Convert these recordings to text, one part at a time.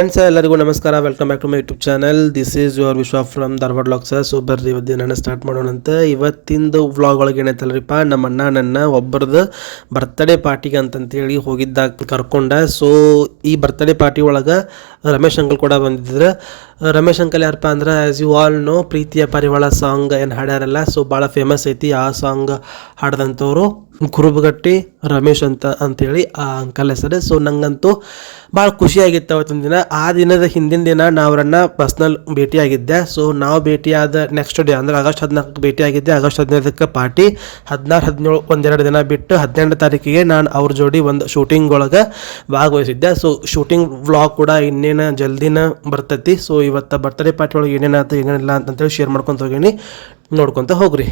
Friends ಎಲ್ಲರಿಗೂ ನಮಸ್ಕಾರ. Welcome back to my YouTube channel. This is your Vishwa from Dharwad vlogs. So ಬರ್ರಿ ಇವತ್ತು ನಾನು ಸ್ಟಾರ್ಟ್ ಮಾಡೋಣಂತ. ಇವತ್ತಿಂದು ವ್ಲಾಗ್ ಒಳಗೆ ಏನೈತಲ್ರಿಪ್ಪ, ನಮ್ಮ ಅಣ್ಣ ನನ್ನ ಒಬ್ಬರದ್ದು ಬರ್ತ್ಡೇ ಪಾರ್ಟಿಗೆ ಅಂತಂತೇಳಿ ಹೋಗಿದ್ದಾಗ ಕರ್ಕೊಂಡ. ಸೊ ಈ ಬರ್ತ್ಡೇ ಪಾರ್ಟಿ ಒಳಗೆ ರಮೇಶ್ ಅಂಕಲ್ ಕೂಡ ಬಂದಿದ್ರು. ರಮೇಶ್ ಅಂಕಲ್ ಯಾರಪ್ಪ ಅಂದ್ರೆ ಆ್ಯಸ್ ಯು ಆಲ್ ನೋ ಪ್ರೀತಿಯ ಪರಿವಾಳ ಸಾಂಗ್ ಏನು ಹಾಡ್ಯಾರಲ್ಲ, ಸೊ ಭಾಳ ಫೇಮಸ್ ಐತಿ. ಆ ಸಾಂಗ್ ಹಾಡ್ದಂಥವ್ರು ಕುರುಬಗಟ್ಟಿ ರಮೇಶ್ ಅಂತೇಳಿ ಆ ಅಂಕಲ್ ಹೆಸರು. ಸೊ ನಂಗಂತೂ ಭಾಳ ಖುಷಿಯಾಗಿತ್ತು ಅವತ್ತಿನ ದಿನ. ಆ ದಿನದ ಹಿಂದಿನ ದಿನ ನಾವು ಅವರನ್ನು ಪರ್ಸ್ನಲ್ ಭೇಟಿಯಾಗಿದ್ದೆ. ಸೊ ನಾವು ಭೇಟಿಯಾದ ನೆಕ್ಸ್ಟ್ ಡೇ ಅಂದರೆ ಆಗಸ್ಟ್ 14 ಭೇಟಿಯಾಗಿದ್ದೆ. ಆಗಸ್ಟ್ 15ಕ್ಕೆ ಪಾರ್ಟಿ, 16, 17 ಒಂದೆರಡು ದಿನ ಬಿಟ್ಟು 18ನೇ ತಾರೀಕಿಗೆ ನಾನು ಅವ್ರ ಜೋಡಿ ಒಂದು ಶೂಟಿಂಗ್ ಒಳಗೆ ಭಾಗವಹಿಸಿದ್ದೆ. ಸೊ ಶೂಟಿಂಗ್ ವ್ಲಾಗ್ ಕೂಡ ಇನ್ನೇನು ಜಲ್ದಿನ ಬರ್ತೈತಿ. ಸೊ ಇವತ್ತು ಬರ್ತ್ಡೇ ಪಾರ್ಟಿ ಒಳಗೆ ಏನೇನಾಯ್ತು ಏನೇನಿಲ್ಲ ಅಂತಂತೇಳಿ ಶೇರ್ ಮಾಡ್ಕೊತ ಹೋಗೀನಿ, ನೋಡ್ಕೊತ ಹೋಗ್ರಿ.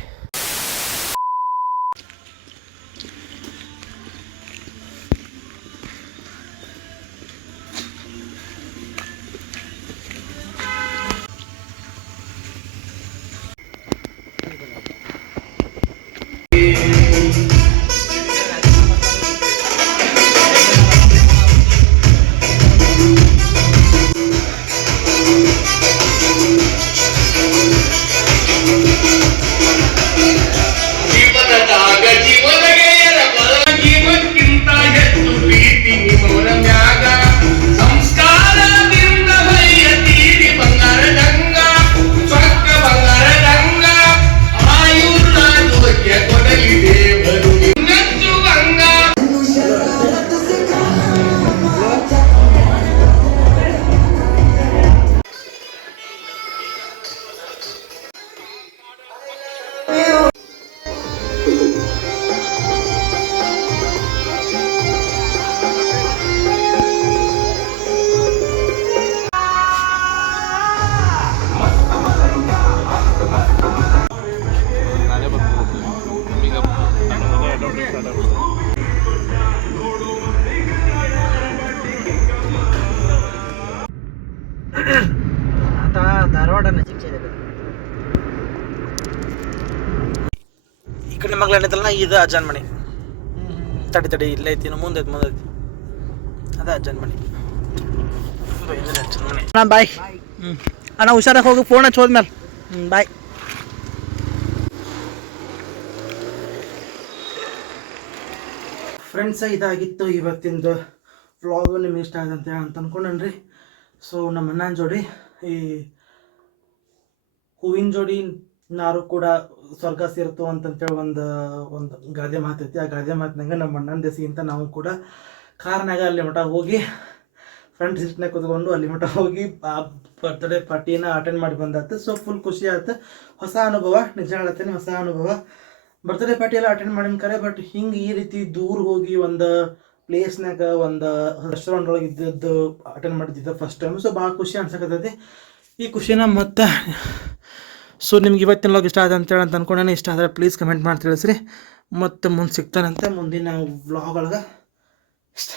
ಧಾರವಾಡ ಈ ಕಡೆ ಮಗ್ಳು ಏನೈತಲ್ಲ, ಇದು ಅಜ್ಜನ ಮನೆ. ತಡಿ ಇಲ್ಲೇ ಐತಿ, ಮುಂದೆ ಐತಿ ಅದ ಅಜ್ಜನ ಮನೆ. ಅಣ್ಣ ಬಾಯ್. ಅಣ್ಣ ಹುಷಾರಾಗಿ ಹೋಗಿ, ಫೋನ್ ಹಚ್ಚಿ ಹೋದ್ಮೇಲೆ. ಬಾಯ್. ಫ್ರೆಂಡ್ಸ್, ಇದಾಗಿತ್ತು ಇವತ್ತಿಂದು ವ್ಲಾಗು. ನಿಮ್ಗೆ ಇಷ್ಟ ಆದಂತೆ ಅಂತ ಅನ್ಕೊಂಡ್ರಿ. ಸೊ ನಮ್ಮ ಅಣ್ಣನ ಜೋಡಿ ಈ ಹೂವಿನ ಜೋಡಿ ನಾರು ಕೂಡ ಸ್ವರ್ಗ ಸೇರ್ತು ಅಂತಂತೇಳಿ ಒಂದು ಗಾದೆ ಮಾತೈತಿ. ಆ ಗಾದೆ ಮಾತಿನಾಗ ನಮ್ಮ ಅಣ್ಣನ ದೆಸಿ ಅಂತ ನಾವು ಕೂಡ ಕಾರ್ನಾಗ ಅಲ್ಲಿ ಮಠ ಹೋಗಿ ಫ್ರಂಟ್ ಸೀಟ್ನಾಗ ಕೂತ್ಕೊಂಡು ಅಲ್ಲಿ ಮಠ ಹೋಗಿ ಆ ಬರ್ತ್ಡೇ ಪಾರ್ಟಿನ ಅಟೆಂಡ್ ಮಾಡಿ ಬಂದಾಯ್ತು. ಸೊ ಫುಲ್ ಖುಷಿ ಆಯ್ತು. ಹೊಸ ಅನುಭವ, ನಿಜ ಹೇಳ್ತೇನೆ, ಹೊಸ ಅನುಭವ. ಬರ್ತ್ಡೇ ಪಾರ್ಟಿ ಎಲ್ಲ ಅಟೆಂಡ್ ಮಾಡಿನ ಕರೆ, ಬಟ್ ಹಿಂಗೆ ಈ ರೀತಿ ದೂರ ಹೋಗಿ ಒಂದು ಪ್ಲೇಸ್ನಾಗ ಒಂದು ರೆಸ್ಟೋರೆಂಟ್ ಒಳಗೆ ಇದ್ದದ್ದು ಅಟೆಂಡ್ ಮಾಡಿದ್ದಿದ್ದು ಫಸ್ಟ್ ಟೈಮ್. ಸೊ ಭಾಳ ಖುಷಿ ಅನ್ಸಕತ್ತೈತಿ. ಈ ಖುಷಿನ ಮತ್ತು ಸೊ ನಿಮ್ಗೆ ಇವತ್ತಿನ ಲಾಗ್ ಇಷ್ಟ ಆದ ಅಂತೇಳಿ ಅಂತ ಅನ್ಕೊಂಡೇ. ಇಷ್ಟ ಆದರೆ ಪ್ಲೀಸ್ ಕಮೆಂಟ್ ಮಾಡಿ ತಿಳಿಸ್ರಿ. ಮತ್ತು ಮುಂದೆ ಸಿಗ್ತಾನಂತೆ ಮುಂದಿನ ವ್ಲಾಗ್ ಒಳಗೆ. ಇಷ್ಟ.